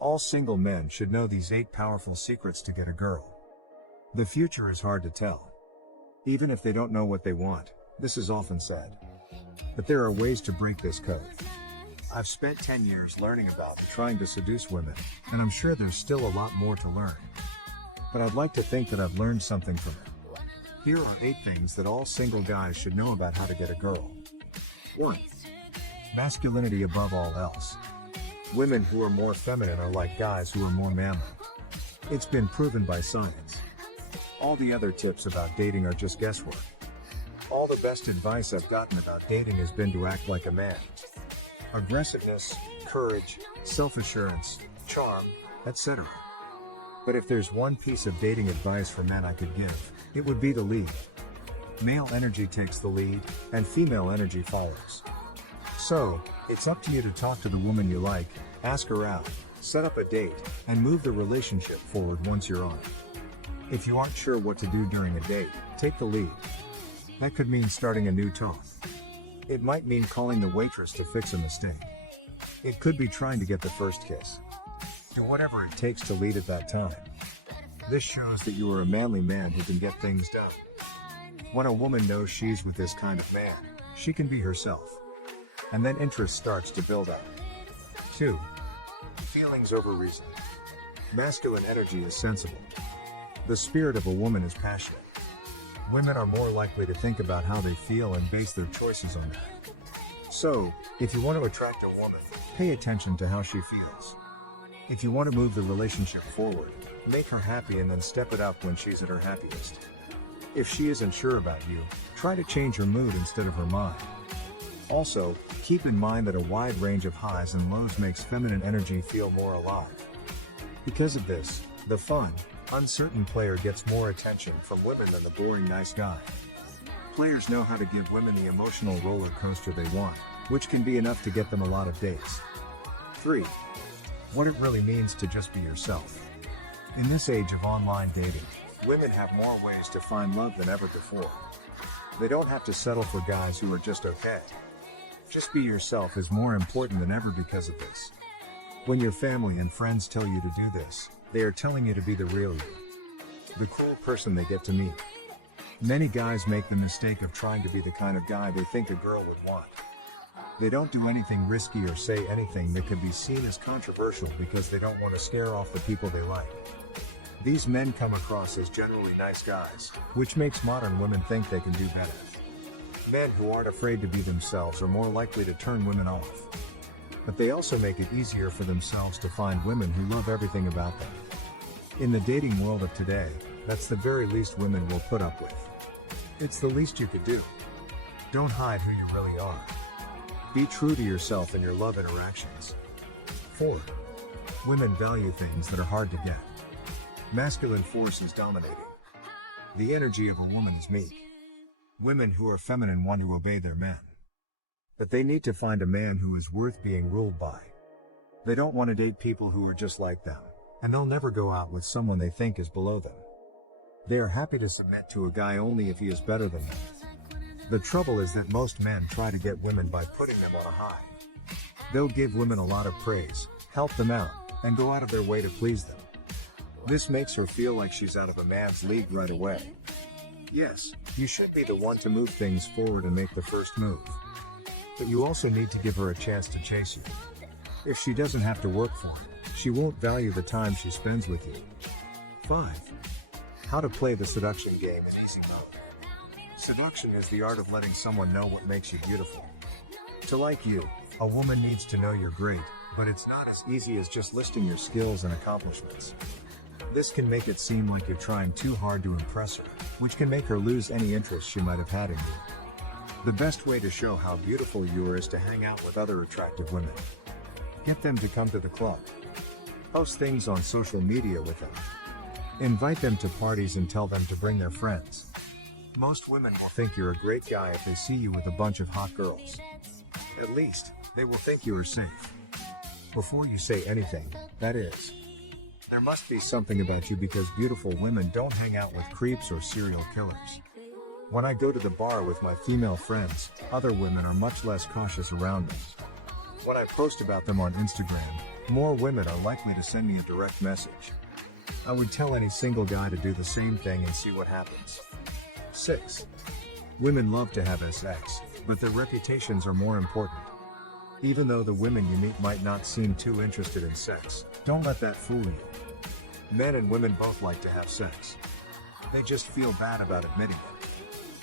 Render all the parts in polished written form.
All single men should know these 8 powerful secrets to get a girl. The future is hard to tell. Even if they don't know what they want, this is often said. But there are ways to break this code. I've spent 10 years learning about trying to seduce women, and I'm sure there's still a lot more to learn. But I'd like to think that I've learned something from it. Here are 8 things that all single guys should know about how to get a girl. 1. Masculinity above all else. Women who are more feminine are like guys who are more manly. It's been proven by science. All the other tips about dating are just guesswork. All the best advice I've gotten about dating has been to act like a man. Aggressiveness, courage, self-assurance, charm, etc. But if there's one piece of dating advice for men I could give, it would be to lead. Male energy takes the lead, and female energy follows. So, it's up to you to talk to the woman you like, ask her out, set up a date, and move the relationship forward once you're on. If you aren't sure what to do during a date, take the lead. That could mean starting a new talk. It might mean calling the waitress to fix a mistake. It could be trying to get the first kiss. Do whatever it takes to lead at that time. This shows that you are a manly man who can get things done. When a woman knows she's with this kind of man, she can be herself. And then interest starts to build up. 2. Feelings over reason. Masculine energy is sensible. The spirit of a woman is passionate. Women are more likely to think about how they feel and base their choices on that. So, if you want to attract a woman, pay attention to how she feels. If you want to move the relationship forward, make her happy and then step it up when she's at her happiest. If she isn't sure about you, try to change her mood instead of her mind. Also, keep in mind that a wide range of highs and lows makes feminine energy feel more alive. Because of this, the fun, uncertain player gets more attention from women than the boring nice guy. Players know how to give women the emotional roller coaster they want, which can be enough to get them a lot of dates. 3. What it really means to just be yourself. In this age of online dating, women have more ways to find love than ever before. They don't have to settle for guys who are just okay. Just be yourself is more important than ever because of this. When your family and friends tell you to do this, they are telling you to be the real you. The cool person they get to meet. Many guys make the mistake of trying to be the kind of guy they think a girl would want. They don't do anything risky or say anything that could be seen as controversial because they don't want to scare off the people they like. These men come across as generally nice guys, which makes modern women think they can do better. Men who aren't afraid to be themselves are more likely to turn women off. But they also make it easier for themselves to find women who love everything about them. In the dating world of today, that's the very least women will put up with. It's the least you could do. Don't hide who you really are. Be true to yourself in your love interactions. 4. Women value things that are hard to get. Masculine force is dominating. The energy of a woman is meek. Women who are feminine want to obey their men. But they need to find a man who is worth being ruled by. They don't want to date people who are just like them, and they'll never go out with someone they think is below them. They are happy to submit to a guy only if he is better than them. The trouble is that most men try to get women by putting them on a high. They'll give women a lot of praise, help them out, and go out of their way to please them. This makes her feel like she's out of a man's league right away. Yes, you should be the one to move things forward and make the first move. But you also need to give her a chance to chase you. If she doesn't have to work for it, she won't value the time she spends with you. 5. How to play the seduction game in easy mode. Seduction is the art of letting someone know what makes you beautiful. To like you, a woman needs to know you're great, but it's not as easy as just listing your skills and accomplishments. This can make it seem like you're trying too hard to impress her, which can make her lose any interest she might have had in you. The best way to show how beautiful you are is to hang out with other attractive women. Get them to come to the club. Post things on social media with them. Invite them to parties and tell them to bring their friends. Most women will think you're a great guy if they see you with a bunch of hot girls. At least, they will think you are safe. Before you say anything, that is. There must be something about you because beautiful women don't hang out with creeps or serial killers. When I go to the bar with my female friends, other women are much less cautious around me. When I post about them on Instagram, more women are likely to send me a direct message. I would tell any single guy to do the same thing and see what happens. 6. Women love to have sex, but their reputations are more important. Even though the women you meet might not seem too interested in sex, don't let that fool you. Men and women both like to have sex. They just feel bad about admitting it.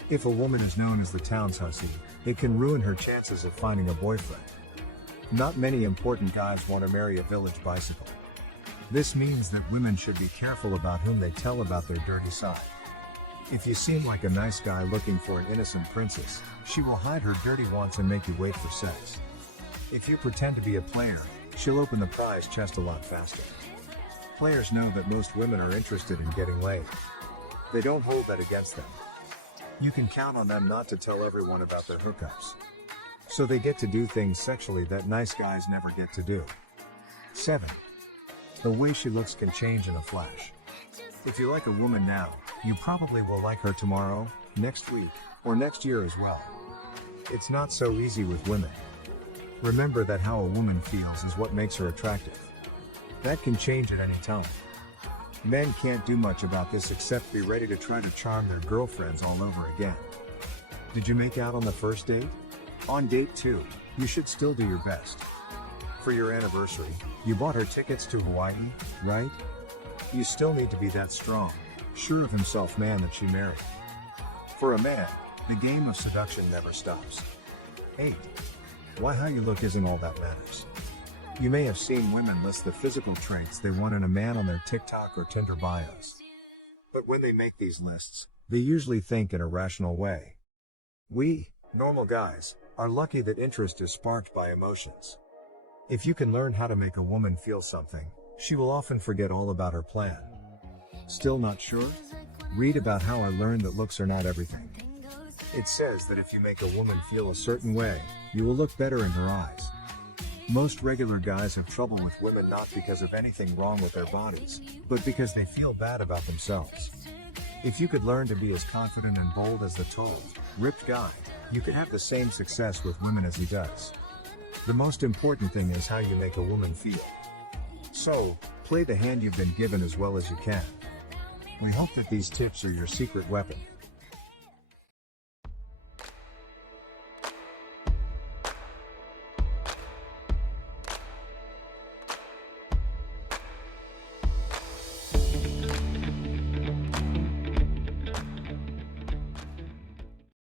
If a woman is known as the town's hussy, it can ruin her chances of finding a boyfriend. Not many important guys want to marry a village bicycle. This means that women should be careful about whom they tell about their dirty side. If you seem like a nice guy looking for an innocent princess, she will hide her dirty wants and make you wait for sex. If you pretend to be a player, she'll open the prize chest a lot faster. Players know that most women are interested in getting laid. They don't hold that against them. You can count on them not to tell everyone about their hookups. So they get to do things sexually that nice guys never get to do. 7. The way she looks can change in a flash. If you like a woman now, you probably will like her tomorrow, next week, or next year as well. It's not so easy with women. Remember that how a woman feels is what makes her attractive. That can change at any time. Men can't do much about this except be ready to try to charm their girlfriends all over again. Did you make out on the first date? On date 2, you should still do your best. For your anniversary, you bought her tickets to Hawaii, right? You still need to be that strong, sure of himself man that she married. For a man, the game of seduction never stops. 8. Why how you look isn't all that matters. You may have seen women list the physical traits they want in a man on their TikTok or Tinder bios. But when they make these lists, they usually think in a rational way. We, normal guys, are lucky that interest is sparked by emotions. If you can learn how to make a woman feel something, she will often forget all about her plan. Still not sure? Read about how I learned that looks are not everything. It says that if you make a woman feel a certain way, you will look better in her eyes. Most regular guys have trouble with women not because of anything wrong with their bodies, but because they feel bad about themselves. If you could learn to be as confident and bold as the tall, ripped guy, you could have the same success with women as he does. The most important thing is how you make a woman feel. So, play the hand you've been given as well as you can. We hope that these tips are your secret weapon.